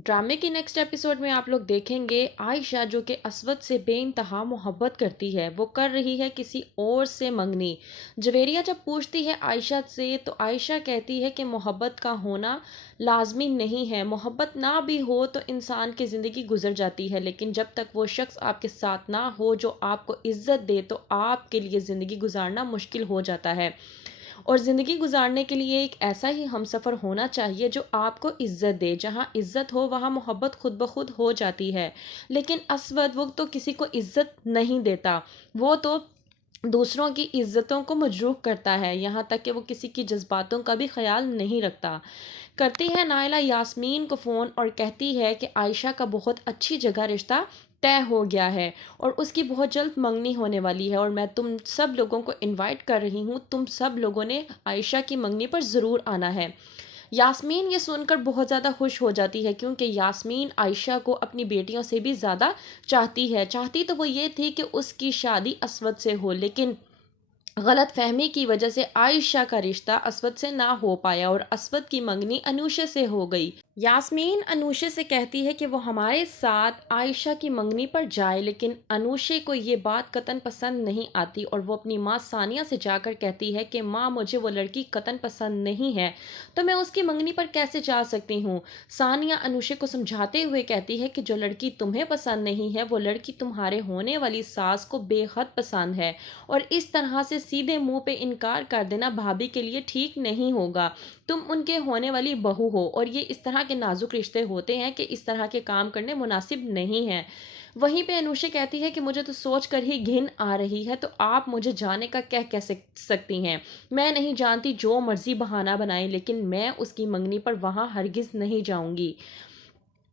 ड्रामे के next episode में आप लोग देखेंगे आयशा जो कि असवद से बेइंतहा मोहब्बत करती है, वो कर रही है किसी और से मंगनी। जवेरिया जब पूछती है आयशा से तो आयशा कहती है कि मोहब्बत का होना लाजमी नहीं है, मोहब्बत ना भी हो तो इंसान की ज़िंदगी गुजर जाती है, लेकिन जब तक वो शख्स आपके साथ ना हो जो आपको इज़्ज़त दे तो आपके लिए ज़िंदगी गुजारना मुश्किल हो जाता है। और ज़िंदगी गुजारने के लिए एक ऐसा ही हमसफ़र होना चाहिए जो आपको इज़्ज़त दे। जहाँ इज़्ज़त हो वहाँ मोहब्बत खुद ब खुद हो जाती है। लेकिन असवद वो तो किसी को इज़्ज़त नहीं देता, वो तो दूसरों की इज़्ज़तों को मजरूह करता है, यहाँ तक कि वो किसी की जज्बातों का भी ख्याल नहीं रखता। करती है नायला यास्मीन को फ़ोन और कहती है कि आयशा का बहुत अच्छी जगह रिश्ता तय हो गया है और उसकी बहुत जल्द मंगनी होने वाली है, और मैं तुम सब लोगों को इनवाइट कर रही हूँ, तुम सब लोगों ने आयशा की मंगनी पर ज़रूर आना है। यास्मीन ये सुनकर बहुत ज़्यादा खुश हो जाती है, क्योंकि यास्मीन आयशा को अपनी बेटियों से भी ज़्यादा चाहती तो वो ये थी कि उसकी शादी असवद से हो, लेकिन गलत फहमी की वजह से आयशा का रिश्ता असवद से ना हो पाया और असवद की मंगनी अनूशे से हो गई। यास्मीन अनूशे से कहती है कि वो हमारे साथ आयशा की मंगनी पर जाए, लेकिन अनूशे को ये बात कतन पसंद नहीं आती और वो अपनी माँ सानिया से जाकर कहती है कि माँ मुझे वो लड़की कतन पसंद नहीं है, तो मैं उसकी मंगनी पर कैसे जा सकती हूँ। सानिया अनूशे को समझाते हुए कहती है कि जो लड़की तुम्हें पसंद नहीं है वो लड़की तुम्हारे होने वाली सास को बेहद पसंद है, और इस तरह से सीधे मुंह पे इनकार कर देना भाभी के लिए ठीक नहीं होगा। तुम उनके होने वाली बहू हो और ये इस तरह के नाजुक रिश्ते होते हैं कि इस तरह के काम करने मुनासिब नहीं है। वहीं पे अनुषा कहती है कि मुझे तो सोच कर ही घिन आ रही है, तो आप मुझे जाने का क्या कह सकती हैं। मैं नहीं जानती, जो मर्जी बहाना बनाए, लेकिन मैं उसकी मंगनी पर वहाँ हरगिज़ नहीं जाऊंगी।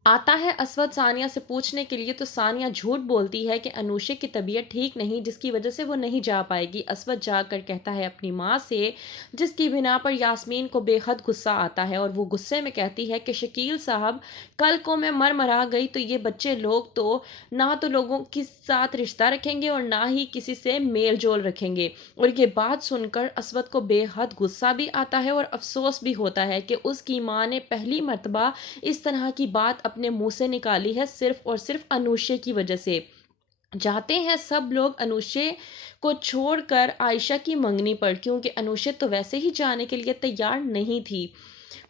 आता है असवद सानिया से पूछने के लिए, तो सानिया झूठ बोलती है कि अनुषा की तबीयत ठीक नहीं जिसकी वजह से वो नहीं जा पाएगी। असवद जाकर कहता है अपनी माँ से, जिसकी बिना पर यास्मीन को बेहद गुस्सा आता है और वो गुस्से में कहती है कि शकील साहब, कल को मैं मर मरा गई तो ये बच्चे लोग तो ना तो लोगों के साथ रिश्ता रखेंगे और ना ही किसी से मेल जोल रखेंगे। और ये बात सुनकर असवद को बेहद गुस्सा भी आता है और अफसोस भी होता है कि उसकी माँ ने पहली मर्तबा इस तरह की बात अपने मुंह से निकाली है सिर्फ और सिर्फ अनुषे की वजह से। जाते हैं सब लोग अनुषे को छोड़कर आयशा की मंगनी पर, क्योंकि अनुषे तो वैसे ही जाने के लिए तैयार नहीं थी।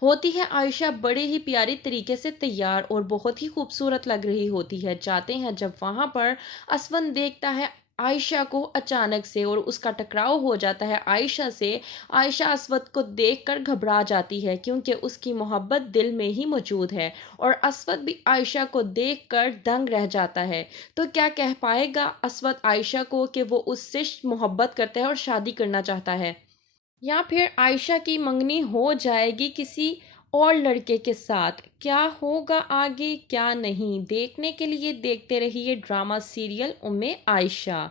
होती है आयशा बड़े ही प्यारी तरीके से तैयार और बहुत ही खूबसूरत लग रही होती है। जाते हैं जब वहाँ पर असवन देखता है आयशा को अचानक से और उसका टकराव हो जाता है आयशा से। आयशा असवद को देखकर घबरा जाती है, क्योंकि उसकी मोहब्बत दिल में ही मौजूद है, और असवद भी आयशा को देखकर दंग रह जाता है। तो क्या कह पाएगा असवद आयशा को कि वो उससे मोहब्बत करता है और शादी करना चाहता है, या फिर आयशा की मंगनी हो जाएगी किसी और लड़के के साथ। क्या होगा आगे क्या नहीं, देखने के लिए देखते रहिए ड्रामा सीरियल उम्मे आयशा।